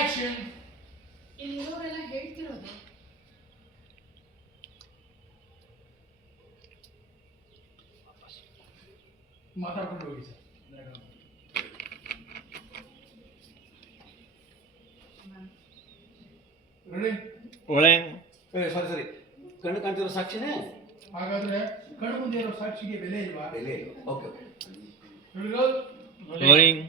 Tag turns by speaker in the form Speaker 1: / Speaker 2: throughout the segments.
Speaker 1: Action.
Speaker 2: ಇಲ್ಲಿರೋರೆಲ್ಲ ಹೇಳ್ತಿರೋದು
Speaker 1: ಮಾತಾಡ್ಕೊಂಡು ಹೋಗಿ ಸರ್. ರೆಡಿ?
Speaker 3: ಒಳ್ಳೆ
Speaker 4: ಸರಿ ಕಣ್ಣು ಕಾಣ್ತಿರೋ ಸಾಕ್ಷಿನೇ.
Speaker 1: ಹಾಗಾದ್ರೆ ಕಣ್ಣು ಮುಂದೆ ಇರೋ ಸಾಕ್ಷಿಗೆ ಬೆಲೆ ಇಲ್ವಾ?
Speaker 4: ಬೆಲೆ ಇಲ್ಲ. Okay
Speaker 3: rolling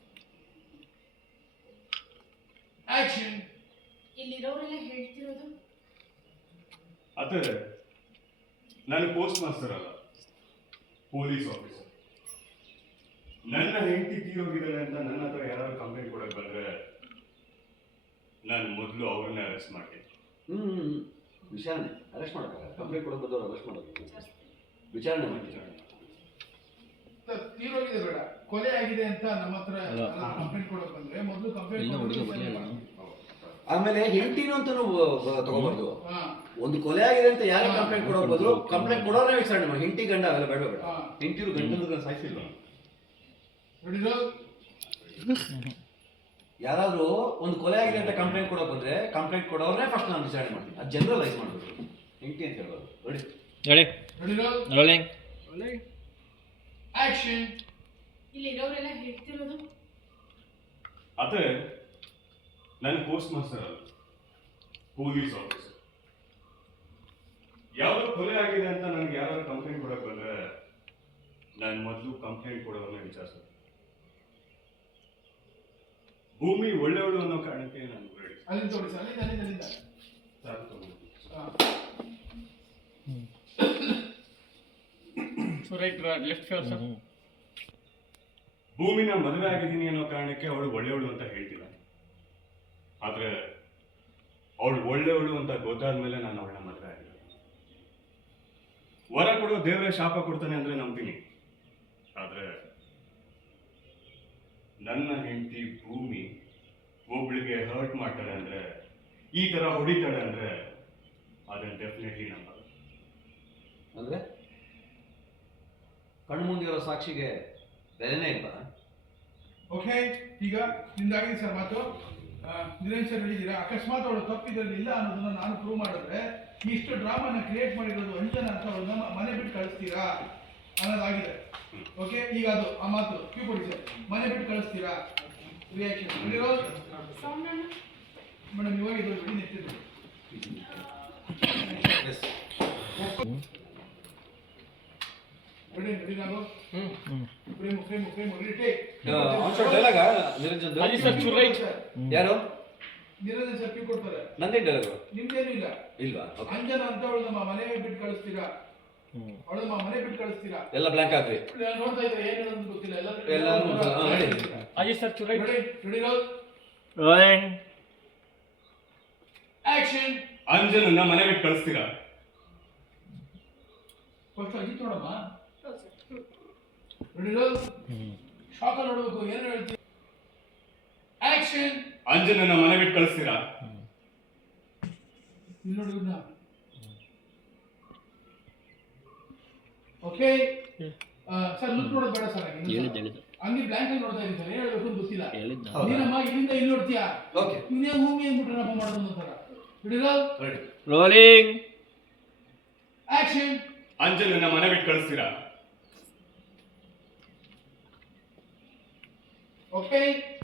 Speaker 1: action.
Speaker 2: ಇಲ್ಲಿರೋರೆಲ್ಲ ಹೇಳ್ತಿರೋದು
Speaker 5: ಅದೇ ನಾನು ಪೋಸ್ಟ್ ಮಾಸ್ಟರ್ ಅಲ್ಲ, ಪೊಲೀಸ್ ಆಫೀಸರ್. ನನ್ನ ಹೆಂಡತಿ ತೀರೋಗಿದ್ದಾಳೆ ಅಂತ ನನ್ನ ಹತ್ರ ಯಾರಾದ್ರು ಕಂಪ್ಲೇಂಟ್ ಕೊಡಕ್ಕೆ ಬಂದ್ರೆ ನಾನು ಮೊದಲು ಅವ್ರನ್ನೇ ಅರೆಸ್ಟ್ ಮಾಡ್ತೀನಿ.
Speaker 4: ವಿಚಾರಣೆ ಅರೆಸ್ಟ್ ಮಾಡೋಕ್ಕಾಗಲ್ಲ. ಕಂಪ್ಲೇಂಟ್ ಕೊಡೋದು ಬಂದವರು ಅರೆಸ್ಟ್ ಮಾಡೋದು, ವಿಚಾರಣೆ ಮಾಡಿ.
Speaker 1: ತೀರೋಗಿದೆ ಬೇಡ, ಕೊಲೆ ಆಗಿದೆ ಅಂತ ನಮ್ಮ ಹತ್ರ ಕಂಪ್ಲೇಂಟ್ ಕೊಡೋಕೆ ಬಂದ್ರೆ ಮೊದಲು ಕಂಪ್ಲೇಂಟ್.
Speaker 4: ಆಮೇಲೆ ಹೆಂಡತಿನೂ ಅಂತಾನು ತಗೋಬಾರ್ದು. ಒಂದು ಕೊಲೆ ಆಗಿದೆ ಅಂತ ಯಾರು ಕಂಪ್ಲೇಂಟ್ ಕೊಡೋಕೆ ಬದಲು ಕಂಪ್ಲೇಂಟ್ ಕೊಡೋರೇ ವಿಚಾರಣೆ ಮಾಡಿ. ಹೆಂಡತಿ ಗಂಡ ಅವೆಲ್ಲ ಬೇಡ ಬೇಡ. ಹೆಂಡತಿರು ಗಂಡನ ಸಾಯಿಸಿಲ್ಲ. ಯಾರಾದ್ರೂ ಒಂದು ಕೊಲೆ ಆಗಿದೆ ಅಂತ ಕಂಪ್ಲೇಂಟ್ ಕೊಡೋಕೆ ಬಂದ್ರೆ ಕಂಪ್ಲೇಂಟ್ ಕೊಡೋರೇ ಫಸ್ಟ್ ನಾನು ವಿಚಾರಣೆ ಮಾಡ್ತೀನಿ. ಅದು ಜನರಲೈಸ್ ಮಾಡಬೇಕು. ಹೆಂಡತಿ ಅಂತ ಹೇಳ್ಬೋದು.
Speaker 3: Rolling
Speaker 1: action.
Speaker 2: ಇಲ್ಲಿರೋರೆಲ್ಲ ಹೇಳ್ತಿರೋದು
Speaker 5: ಅದೇ ನಾನು ಪೋಸ್ಟ್ ಮಾಸ್ಟರ್ ಅಲ್ಲ, ಪೊಲೀಸ್ ಆಫೀಸರ್. ಯಾವ್ದು ಕೊಲೆ ಆಗಿದೆ ಅಂತ ನನಗೆ ಯಾರಾದ್ರು ಕಂಪ್ಲೇಂಟ್ ಕೊಡಕ್ಕೆ ಬಂದ್ರೆ ನಾನು ಮೊದಲು ಕಂಪ್ಲೇಂಟ್ ಕೊಡೋರನ್ನ ವಿಚಾರಿಸ್ತೀನಿ. ಭೂಮಿ ಒಳ್ಳೆಯವಳು ಅನ್ನೋ ಕಾರಣಕ್ಕೆ ನಾನು ರೆಡಿ.
Speaker 1: ಅಲ್ಲಿಂದ ತೋರಿಸಿ, ಅಲ್ಲಿಂದ
Speaker 5: ಭೂಮಿನ ಮದುವೆ ಆಗಿದ್ದೀನಿ ಅನ್ನೋ ಕಾರಣಕ್ಕೆ ಅವಳು ಒಳ್ಳೆಯವಳು ಅಂತ ಹೇಳ್ತಿಲ್ಲ. ಆದ್ರೆ ಅವಳು ಒಳ್ಳೆಯವಳು ಅಂತ ಗೊತ್ತಾದ್ಮೇಲೆ ನಾನು ಅವಳನ್ನ ಮದುವೆ ಆಗಿಲ್ಲ. ವರ ಕೊಡೋ ದೇವರೇ ಶಾಪ ಕೊಡ್ತಾನೆ ಅಂದ್ರೆ ನಂಬ್ತೀನಿ. ಆದ್ರೆ ನನ್ನ ಹೆಂಡತಿ ಭೂಮಿ ಒಬ್ಳಿಗೆ ಹರ್ಟ್ ಮಾಡ್ತಾಳೆ ಅಂದ್ರೆ, ಈ ತರ ಹೊಡಿತಾಳೆ ಅಂದ್ರೆ ಅದನ್ನ ಡೆಫಿನೆಟ್ಲಿ ನಂಬಲ್ಲ.
Speaker 4: ಅಂದ್ರೆ ಕಣ್ಣು ಮುಂದಿರೋ ಸಾಕ್ಷಿಗೆ ಬೆಲೆನೇ ಇಲ್ಲ.
Speaker 1: ಓಕೆ, ಈಗ ನಿಮ್ದಾಗಿದೆ ಸರ್ ಮಾತು. ನಿರಂಜನ್ ಹೇಳಿದ್ದೀರಾ. ಅಕಸ್ಮಾತ್ ಅವಳು ತಪ್ಪಿದ್ರಲ್ಲಿ ಅನ್ನೋದನ್ನ ನಾನು ಪ್ರೂವ್ ಮಾಡಿದ್ರೆ ಇಷ್ಟು ಡ್ರಾಮಾನ ಕ್ರಿಯೇಟ್ ಮಾಡಿರೋದು ಅಂಜನ ಅಂತ ಅವ್ರನ್ನ ಮನೆ ಬಿಟ್ಟು ಕಳಿಸ್ತೀರಾ ಅನ್ನೋದಾಗಿದೆ. ಓಕೆ, ಈಗ ಅದು ಆ ಮಾತು ಕ್ಯೂ ಕೊಡಿ ಸರ್. ಮನೆ ಬಿಟ್ಟು ಕಳಿಸ್ತೀರಾ? ರಿಯಾಕ್ಷನ್ ಮೇಡಮ್, ಇವಾಗ ಇದು ಬಿಡಿ ನಿಂತಿದ್ದು. ರೆಡಿ ನಾವು frame ready take.
Speaker 4: Dialogue Niranjan ಯಾರು?
Speaker 1: ನಿರಂಜನ್ ಸರ್ ಕ್ಯೂ ಕೊಡ್ತಾರೆ.
Speaker 4: ನಂದೇ ಡೈಲಾಗ್.
Speaker 1: ನಿಮ್ದೇನು ಇಲ್ಲ
Speaker 4: ಇಲ್ವಾ?
Speaker 1: ಅಂಜನ ಅಂತ ಅವಳು ನಮ್ಮ ಮನೆ ಬಿಟ್ಟು ಕಳಿಸ್ತೀರಾ? ಅವಳು ನಮ್ಮ ಮನೆ ಬಿಟ್ಟು ಕಳಿಸ್ತೀರಾ?
Speaker 4: ಎಲ್ಲ ಬ್ಲಾಂಕ್ ಆಗ್ರಿ.
Speaker 1: ನೋಡ್ತಾ ಇದ್ರೆ ಏನ್ ಹೇಳೋದು ಗೊತ್ತಿಲ್ಲ.
Speaker 4: ಎಲ್ಲ
Speaker 3: ರೋಲಿಂಗ್
Speaker 1: ಆಕ್ಷನ್.
Speaker 5: ಅಂಜನನ್ನ ಮನೆ ಬಿಟ್ಟು ಕಳಿಸ್ತೀರಾ?
Speaker 1: ಫಸ್ಟ್ ಅಜಿತ್ ನೋಡಮ್ಮ. ಶಾಕ ನೋಡ್ಬೇಕು, ಏನು ಹೇಳ್ತೀವಿ. ಆಕ್ಷನ್.
Speaker 5: ಅಂಜನನ್ನ ಮನೆ ಬಿಟ್ಟು ಕಳಿಸ್ತೀರಾ?
Speaker 1: ಇಲ್ಲಿ ನೋಡಿ ಇವ್ರನ್ನ. ಓಕೆ ಸರ್, ಲುಕ್ ನೋಡೋದು ಬೇಡ ಸರ್. ಹಂಗೆ ಬ್ಲಾಂಕ್ ಆಗಿ ನೋಡ್ತಾ ಇದ್ದೀನಿ ಸರ್. ಏನ್ ಹೇಳ್ಬೇಕು ಅಂತ ಗೊತ್ತಿಲ್ಲ. ನೀನಮ್ಮ ಇಲ್ಲಿಂದ ಇಲ್ಲಿ ನೋಡ್ತೀಯಾ?
Speaker 4: ಓಕೆ,
Speaker 1: ಇವನೇ ಮೂವಿ ಅಂದ್ಬಿಟ್ರೆ ನಪ್ಪ ಮಾಡೋದು ಅಂತಾರ.
Speaker 3: Rolling
Speaker 1: action.
Speaker 5: ಅಂಜನನ್ನ ಮನೆ ಬಿಟ್ಟು ಕಳಿಸ್ತೀರಾ?
Speaker 1: ಓಕೆ